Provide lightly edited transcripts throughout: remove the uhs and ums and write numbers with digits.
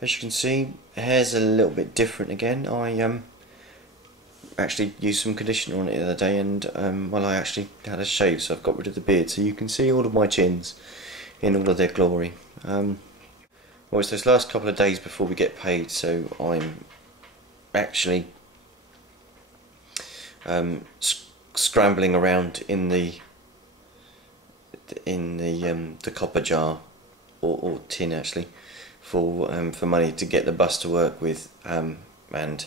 As you can see, hair's a little bit different again. I actually used some conditioner on it the other day, and well, I actually had a shave, so I've got rid of the beard, so you can see all of my chins in all of their glory. Well, it's those last couple of days before we get paid, so I'm actually scrambling around in the copper jar or tin actually for money to get the bus to work with, and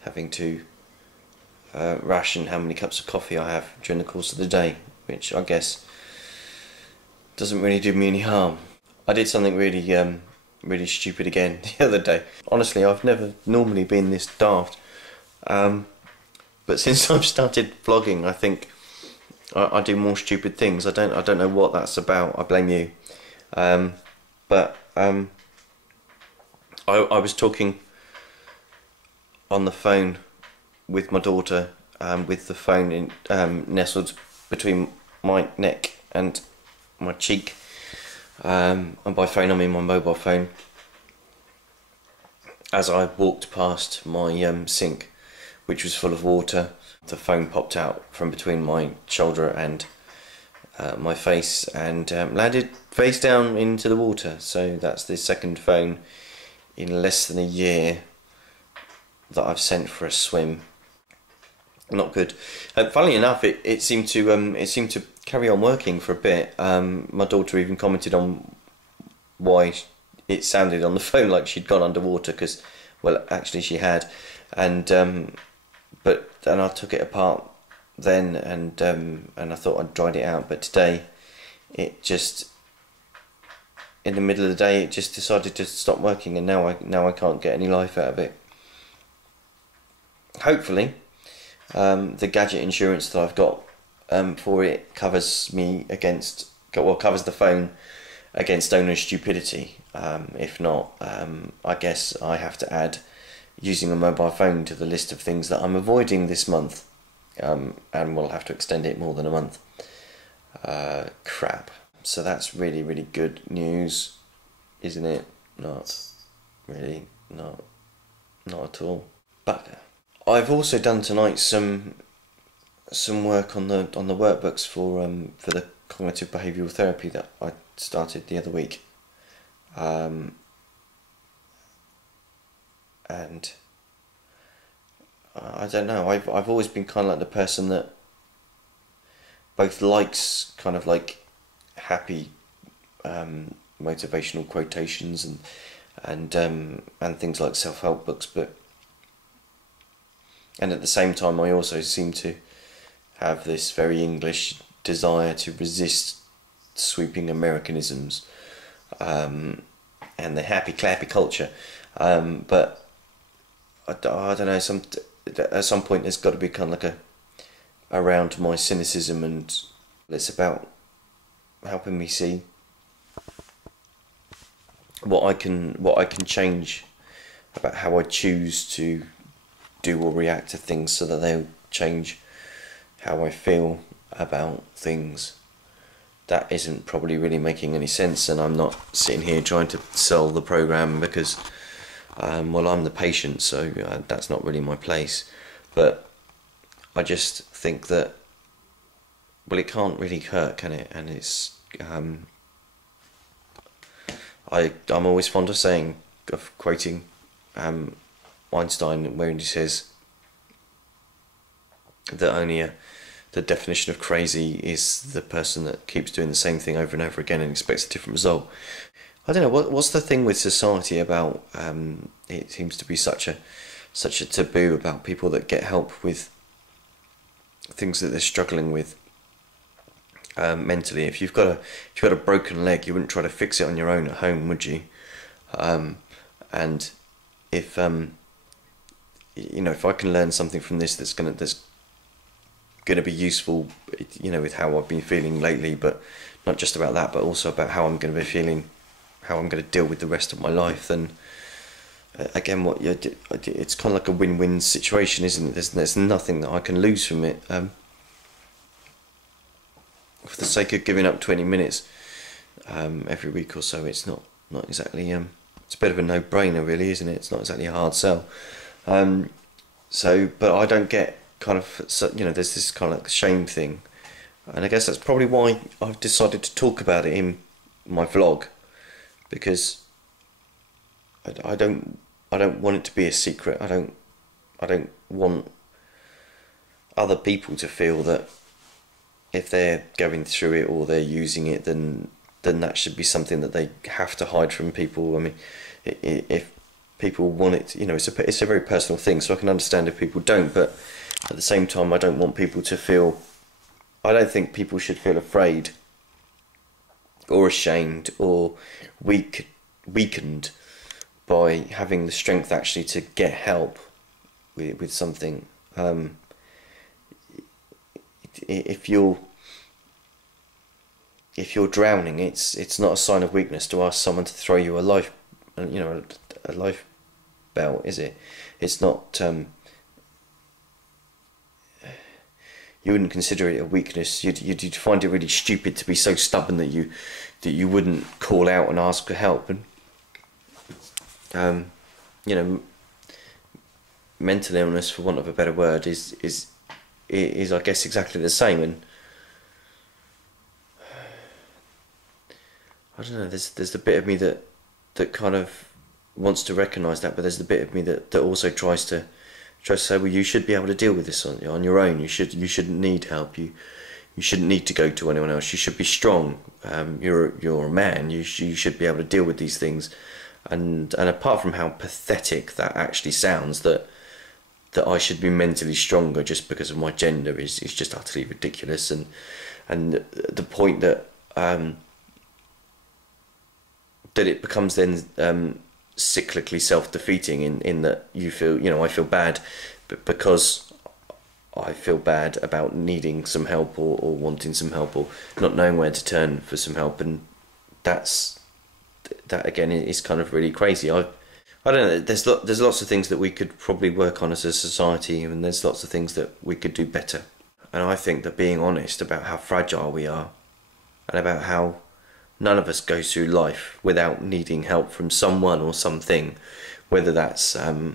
having to ration how many cups of coffee I have during the course of the day, which I guess doesn't really do me any harm. I did something really stupid again the other day. Honestly, I've never normally been this daft, but since I've started vlogging, I think I do more stupid things. I don't know what that's about. I blame you. But I was talking on the phone with my daughter, with the phone nestled between my neck and my cheek, and by phone I mean my mobile phone. As I walked past my sink, which was full of water, the phone popped out from between my shoulder and my face and landed face down into the water. So that's the second phone in less than a year that I've sent for a swim. Not good. Funnily enough, it seemed to carry on working for a bit. My daughter even commented on why it sounded on the phone like she'd gone underwater, because, well, actually she had, and but then I took it apart then, and I thought I'd dried it out, but today it just, in the middle of the day, it just decided to stop working, and now I can't get any life out of it. Hopefully the gadget insurance that I've got for it covers me against, well, covers the phone against owner's stupidity. If not, I guess I have to add using a mobile phone to the list of things that I'm avoiding this month, and we'll have to extend it more than a month. Crap. So that's really, really good news, isn't it? Not really, not at all. But I've also done tonight some work on the workbooks for the cognitive behavioural therapy that I started the other week, and I don't know. I've always been kind of like the person that both likes kind of like happy motivational quotations and things like self-help books, and at the same time I also seem to have this very English desire to resist sweeping Americanisms and the happy clappy culture, but I don't know, at some point there's got to be kind of like a round to my cynicism, and it's about helping me see what I can change about how I choose to do or react to things, so that they'll change how I feel about things. That isn't probably really making any sense, and I'm not sitting here trying to sell the program because well, I'm the patient, so that's not really my place. But I just think that, well, it can't really hurt, can it? And it's I'm always fond of quoting Einstein, where he says that only the definition of crazy is the person that keeps doing the same thing over and over again and expects a different result. I don't know, what's the thing with society about it seems to be such a taboo about people that get help with things that they're struggling with mentally. If you've got a broken leg, you wouldn't try to fix it on your own at home, would you? And if you know, if I can learn something from this that's gonna be useful, you know, with how I've been feeling lately, but not just about that, but also about how I'm going to be feeling, how I'm going to deal with the rest of my life, then again, it's kind of like a win-win situation, isn't it? There's nothing that I can lose from it. For the sake of giving up 20 minutes every week or so, it's not exactly it's a bit of a no-brainer, really, isn't it? It's not exactly a hard sell. But I don't get kind of, there's this kind of like shame thing, and I guess that's probably why I've decided to talk about it in my vlog, because I don't want it to be a secret. I don't want other people to feel that if they're going through it or they're using it, then that should be something that they have to hide from people. I mean, if people want it, it's a very personal thing, so I can understand if people don't, but at the same time, I don't want people to feel, I don't think people should feel afraid or ashamed or weakened by having the strength actually to get help with something. If you're drowning, it's not a sign of weakness to ask someone to throw you a life belt, is it? It's not. You wouldn't consider it a weakness. You'd find it really stupid to be so stubborn that you wouldn't call out and ask for help. And mental illness, for want of a better word, is I guess exactly the same. And I don't know. There's the bit of me that kind of wants to recognise that, but there's the bit of me that also tries to say, well, you should be able to deal with this on your own. You shouldn't need help. You shouldn't need to go to anyone else. You should be strong. You're a man. You should be able to deal with these things. And apart from how pathetic that actually sounds, that I should be mentally stronger just because of my gender is just utterly ridiculous. And the point that it becomes then cyclically self-defeating in that you feel, I feel bad, but because I feel bad about needing some help or wanting some help or not knowing where to turn for some help, and that again is kind of really crazy. I don't know. There's lots of things that we could probably work on as a society, and there's lots of things that we could do better. And I think that being honest about how fragile we are, and about how none of us goes through life without needing help from someone or something, whether that's a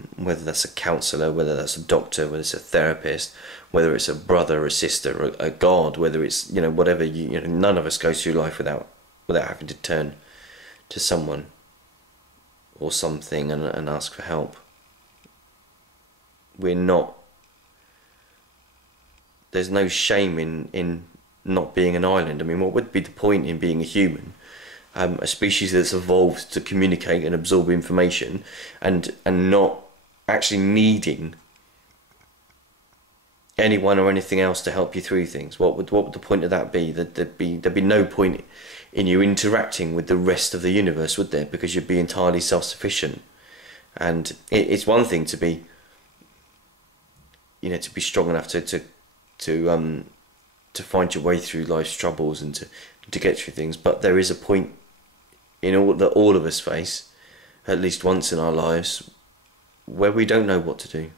counsellor, whether that's a doctor, whether it's a therapist, whether it's a brother, a sister, or a god, whether it's whatever. None of us goes through life without having to turn to someone or something and ask for help. There's no shame in not being an island. I mean, what would be the point in being a human, a species that's evolved to communicate and absorb information, and not actually needing anyone or anything else to help you through things? What would the point of that be? There'd be no point in you interacting with the rest of the universe, would there? Because you'd be entirely self-sufficient. And it's one thing to be, to be strong enough to find your way through life's troubles and to get through things, but there is a point in all of us face, at least once in our lives, where we don't know what to do,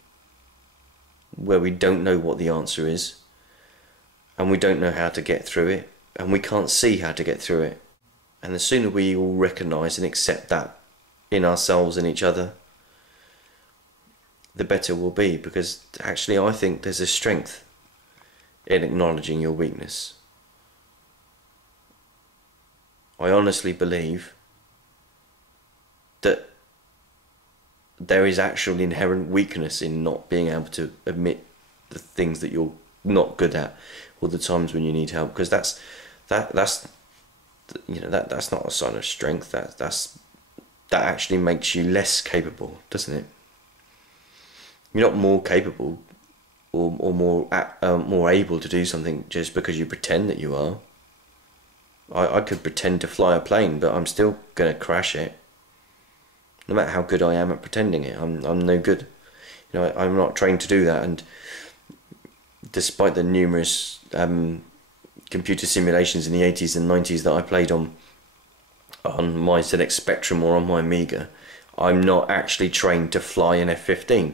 where we don't know what the answer is, and we don't know how to get through it, and we can't see how to get through it. And the sooner we all recognise and accept that in ourselves and each other, the better we'll be, because actually I think there's a strength in acknowledging your weakness. I honestly believe that there is actual inherent weakness in not being able to admit the things that you're not good at, or the times when you need help, because that's not a sign of strength. That actually makes you less capable, doesn't it? You're not more capable or more able to do something just because you pretend that you are. I could pretend to fly a plane, but I'm still gonna crash it. No matter how good I am at pretending it, I'm no good. I'm not trained to do that. And despite the numerous computer simulations in the 80s and 90s that I played on my ZX Spectrum or on my Amiga, I'm not actually trained to fly an F-15.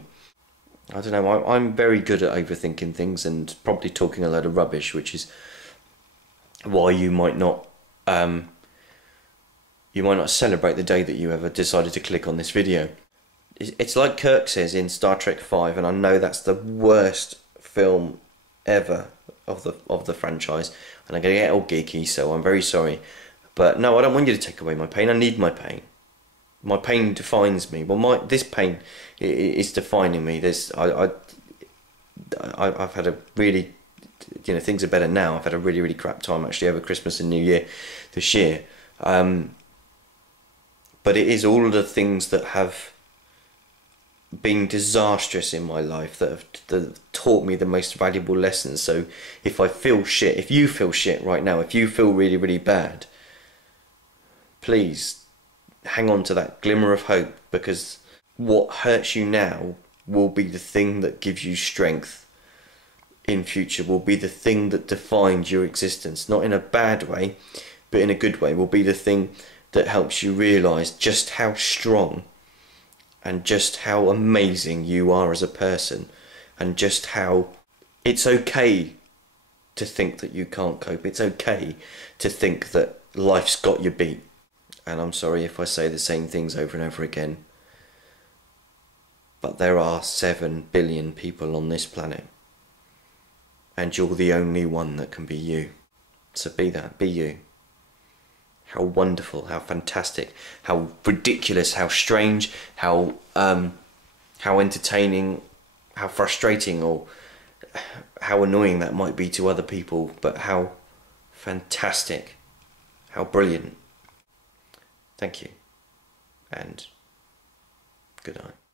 I don't know, I'm very good at overthinking things and probably talking a load of rubbish, which is why you might not you might not celebrate the day that you ever decided to click on this video. It's like Kirk says in Star Trek V, and I know that's the worst film ever of the franchise, and I'm going to get all geeky, so I'm very sorry. But no, I don't want you to take away my pain. I need my pain. My pain defines me. Well, this pain is defining me. I've had a really, things are better now. I've had a really, really crap time actually over Christmas and New Year this year. But it is all of the things that have been disastrous in my life that have taught me the most valuable lessons. So if I feel shit, if you feel shit right now, if you feel really, really bad, please hang on to that glimmer of hope, because what hurts you now will be the thing that gives you strength in future, will be the thing that defines your existence, not in a bad way, but in a good way, will be the thing that helps you realise just how strong and just how amazing you are as a person, and just how it's okay to think that you can't cope. It's okay to think that life's got you beat. And I'm sorry if I say the same things over and over again, but there are 7 billion people on this planet, and you're the only one that can be you. So be that, be you. How wonderful, how fantastic, how ridiculous, how strange, how entertaining, how frustrating, or how annoying that might be to other people, but how fantastic, how brilliant. Thank you, and good night.